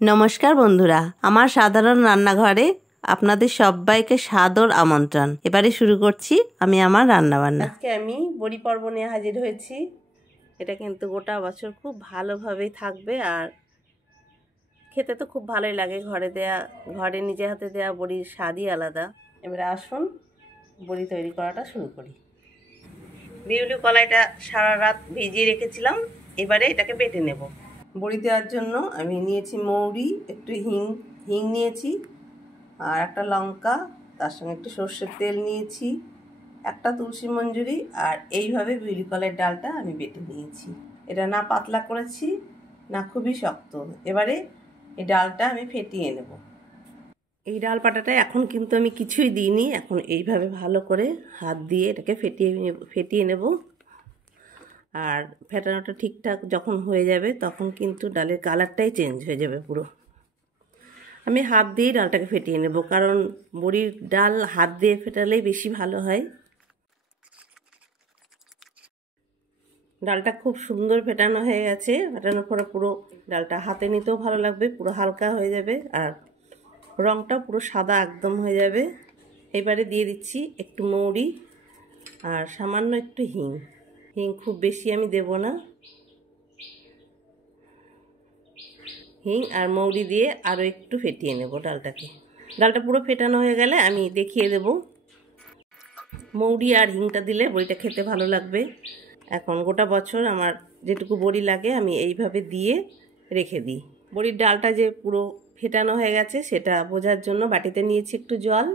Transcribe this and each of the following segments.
নমস্কার বন্ধুরা, আমার সাধারণ রান্নাঘরে আপনাদের সবাইকে সাদর আমন্ত্রণ। এবারে শুরু করছি আমি আমার রান্নাবান্না। আজকে আমি বড়ি পর্ব নিয়ে হাজির হয়েছি। এটা কিন্তু গোটা বছর খুব ভালোভাবেই থাকবে আর খেতে তো খুব ভালোই লাগে। ঘরে নিজে হাতে দেওয়া বড়ির স্বাদই আলাদা। এবারে আসুন বড়ি তৈরি করাটা শুরু করি। বিউলি কলাইটা সারা রাত ভিজিয়ে রেখেছিলাম, এবারে এটাকে বেটে নেব। বড়ি দেওয়ার জন্য আমি নিয়েছি মৌরি, একটু হিং নিয়েছি, আর একটা লঙ্কা, তার সঙ্গে একটু সর্ষের তেল নিয়েছি, একটা তুলসী মঞ্জুরি, আর এইভাবে বিউলি কলাইয়ের ডালটা আমি বেটে নিয়েছি। এটা না পাতলা করেছি না খুবই শক্ত। এবারে এই ডালটা আমি ফেটিয়ে নেব। এই ডাল পাটাটা এখন কিন্তু আমি কিছুই দিইনি, এখন এইভাবে ভালো করে হাত দিয়ে এটাকে ফেটিয়ে নেব। আর ফেটানোটা ঠিকঠাক যখন হয়ে যাবে তখন কিন্তু ডালের কালারটাই চেঞ্জ হয়ে যাবে পুরো। আমি হাত দিয়েই ডালটাকে ফেটিয়ে নেব, কারণ বড়ির ডাল হাত দিয়ে ফেটালেই বেশি ভালো হয়। ডালটা খুব সুন্দর ফেটানো হয়ে গেছে। ফেটানোর পরে পুরো ডালটা হাতে নিতেও ভালো লাগবে, পুরো হালকা হয়ে যাবে আর রঙটা পুরো সাদা একদম হয়ে যাবে। এবারে দিয়ে দিচ্ছি একটু মৌরি আর সামান্য একটু হিং। খুব বেশি আমি দেব না। হিং আর মৌরি দিয়ে আরও একটু ফেটিয়ে নেব ডালটাকে। ডালটা পুরো ফেটানো হয়ে গেলে আমি দেখিয়ে দেব। মৌরি আর হিংটা দিলে বড়িটা খেতে ভালো লাগবে। এখন গোটা বছর আমার যেটুকু বড়ি লাগে আমি এইভাবে দিয়ে রেখে দিই। বড়ির ডালটা যে পুরো ফেটানো হয়ে গেছে সেটা বোঝার জন্য বাটিতে নিয়েছি একটু জল,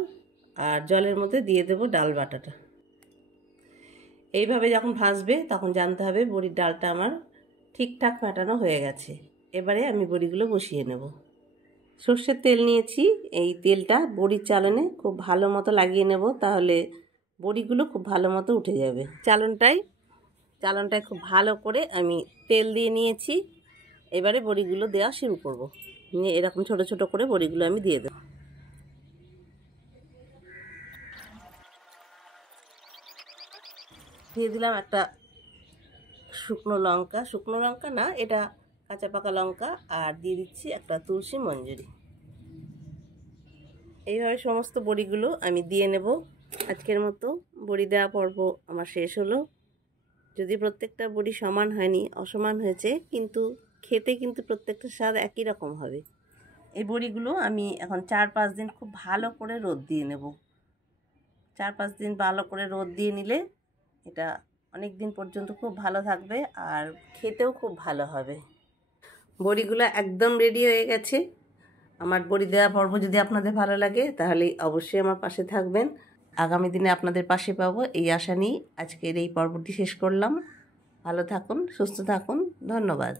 আর জলের মধ্যে দিয়ে দেব ডাল বাটাটা। এইভাবে যখন ভাজবে তখন জানতে হবে বড়ির ডালটা আমার ঠিকঠাক ফেটানো হয়ে গেছে। এবারে আমি বড়িগুলো বসিয়ে নেব। সর্ষের তেল নিয়েছি, এই তেলটা বড়ির চালনে খুব ভালো মতো লাগিয়ে নেব, তাহলে বড়িগুলো খুব ভালো মতো উঠে যাবে। চালনটায় খুব ভালো করে আমি তেল দিয়ে নিয়েছি। এবারে বড়িগুলো দেওয়া শুরু করব। নিয়ে এরকম ছোট ছোট করে বড়িগুলো আমি দিয়ে দেব। দিয়ে দিলাম একটা শুকনো লঙ্কা না, এটা কাঁচা পাকা লঙ্কা, আর দিয়ে দিচ্ছি একটা তুলসী মঞ্জুরি। এইভাবে সমস্ত বড়িগুলো আমি দিয়ে নেব। আজকের মতো বড়ি দেওয়া পর্ব আমার শেষ হলো। যদি প্রত্যেকটা বড়ি সমান হয়নি, অসমান হয়েছে, কিন্তু খেতে কিন্তু প্রত্যেকটা স্বাদ একই রকম হবে। এই বড়িগুলো আমি এখন 4-5 দিন খুব ভালো করে রোদ দিয়ে নেব। 4-5 দিন ভালো করে রোদ দিয়ে নিলে এটা অনেক দিন পর্যন্ত খুব ভালো থাকবে আর খেতেও খুব ভালো হবে। বড়িগুলো একদম রেডি হয়ে গেছে। আমার বড়ি দেওয়া পর্ব যদি আপনাদের ভালো লাগে তাহলে অবশ্যই আমার পাশে থাকবেন। আগামী দিনে আপনাদের পাশে পাবো এই আশা নিয়ে আজকের এই পর্বটি শেষ করলাম। ভালো থাকুন, সুস্থ থাকুন, ধন্যবাদ।